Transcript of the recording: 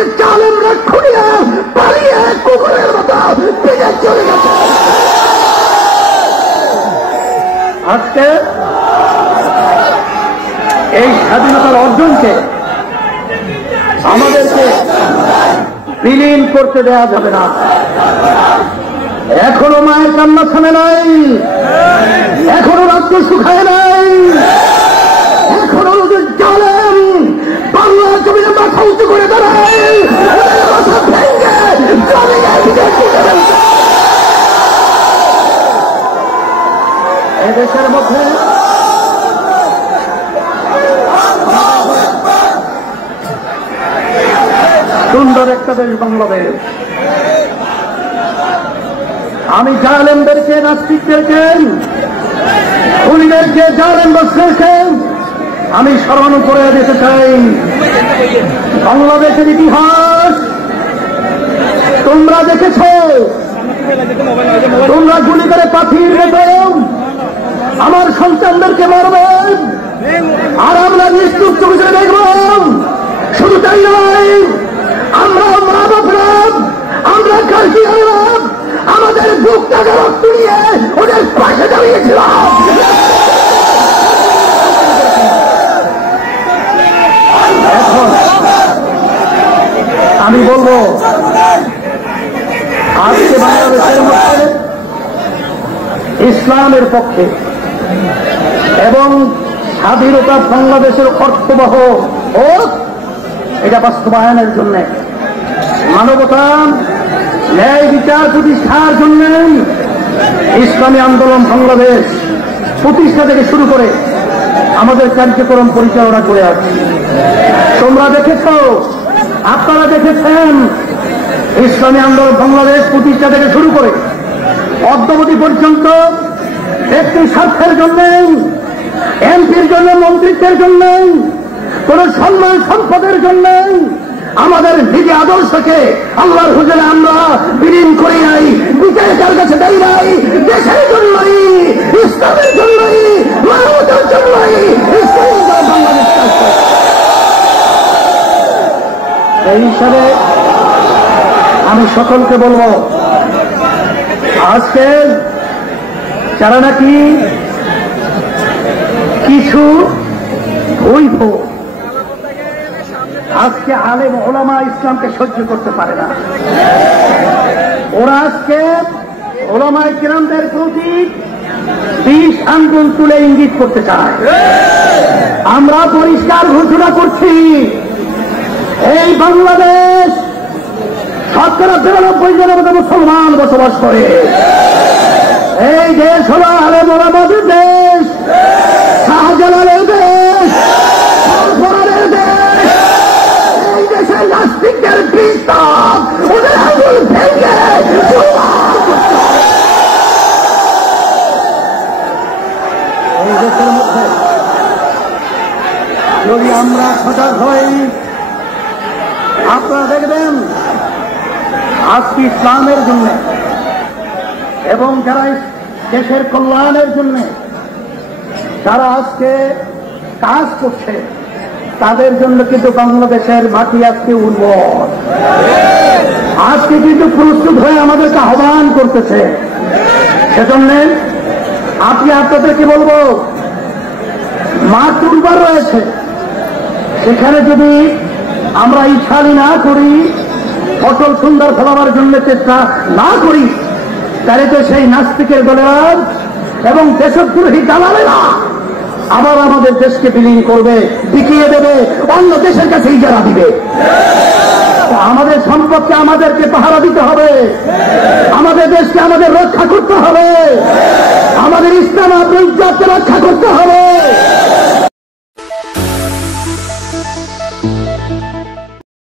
আজকে জালেমরা খুঁড়িয়ে পালিয়ে কুকুরের মতো ফিরে চলে গেছে। আজকে এই স্বাধীনতার অর্জনকে আমাদেরকে বিলীন করতে দেওয়া যাবে না। এখনো মায়ের কান্না থামে নাই, এখনো রাজ্য শুকায় নাই, এখনো ওদের জালেম বাংলা জমিনে মাথা উঁচু করে দাঁড়ায়, মাথা ভেঙে এদেশের মধ্যে সুন্দর একটা দেশ বাংলাদেশ। আমি জালেমদেরকে, নাস্তিকদেরকে, খুনিদেরকে, জালেম বসদেরকে আমি স্মরণ করে দিতে চাই। বাংলাদেশের ইতিহাস তোমরা দেখেছ, তোমরা গুলি করে পাখির মতো আমার সন্তানদেরকে মারবে, আর আমরা নিশ্চুপ চোখে দেখব। শুধু তাই নয়, আমরা মা বাপরা, আমরা কার্যিয়ারা আমাদের বুকটাকে রক্ত নিয়ে ওদের পাশে দাঁড়িয়েছিলাম। এখন আমি বলবো, আজকে বাংলাদেশের মধ্যে ইসলামের পক্ষে এবং স্বাধীনতা বাংলাদেশের অর্থবহ হোক, এটা বাস্তবায়নের জন্য, মানবতা ন্যায় বিচার প্রতিষ্ঠার জন্য ইসলামী আন্দোলন বাংলাদেশ প্রতিষ্ঠা থেকে শুরু করে আমাদের কার্যক্রম পরিচালনা করে আসছি। তোমরা দেখেছ, আপনারা দেখেছেন, ইসলামী আন্দোলন বাংলাদেশ প্রতিষ্ঠা থেকে শুরু করে অদ্যাবধি পর্যন্ত ব্যক্তির স্বার্থের জন্য, এমপির জন্য, মন্ত্রিত্বের জন্য, কোন সম্মান সম্পদের জন্য আমাদের নিজে আদর্শকে আল্লাহর হুজুরে আমরা বিলীন করি নাই, বিচারের কাছে দেই নাই। দেশের জন্যই, ইসলামের জন্যই, মানবতার জন্যই এই হিসাবে আমি সকলকে বলবো, আজকে যারা নাকি কিছু বৈধ আজকে আলেম ওলামা ইসলামকে সহ্য করতে পারে না, ওরা আজকে ওলামায়ে কিরামদের প্রতি বিষ আঙ্গুল তুলে ইঙ্গিত করতে চায়। আমরা পরিষ্কার ঘোষণা করছি, এই বাংলাদেশ ৯৯% মতো মুসলমান বসবাস করে। এই দেশ হল আলেম ওলামাদের দেশ, শাহজালালের দেশ, সরফরাজের দেশ। এই দেশের নাস্তিকদের বিস্তার ওদের আঙুল ভেঙে এই দেশের মধ্যে যদি আমরা সজাগ হই, আপনারা দেখবেন আজকে ইসলামের জন্য এবং যারা দেশের কল্যাণের জন্য যারা আজকে কাজ করছে, তাদের জন্য কিন্তু বাংলাদেশের মাটি আজকে উর্বর, আজকে কিন্তু প্রস্তুত হয়ে আমাদেরকে আহ্বান করতেছে। সেজন্য আপনাদেরকে বলবো, মাঠ উর্বর রয়েছে, সেখানে যদি আমরা ইচ্ছালি না করি, ফসল সুন্দর ফলাবার জন্য চেষ্টা না করি, তাহলে তো সেই নাস্তিকের দলের এবং দেশদ্রোহী দালালেরা আবার আমাদের দেশকে বিলীন করবে, বিকিয়ে দেবে, অন্য দেশের কাছে ইজারা দিবে। আমাদের সম্পদকে আমাদেরকে পাহারা দিতে হবে, আমাদের দেশকে আমাদের রক্ষা করতে হবে, আমাদের ইসলাম ইজ্জতকে রক্ষা করতে হবে।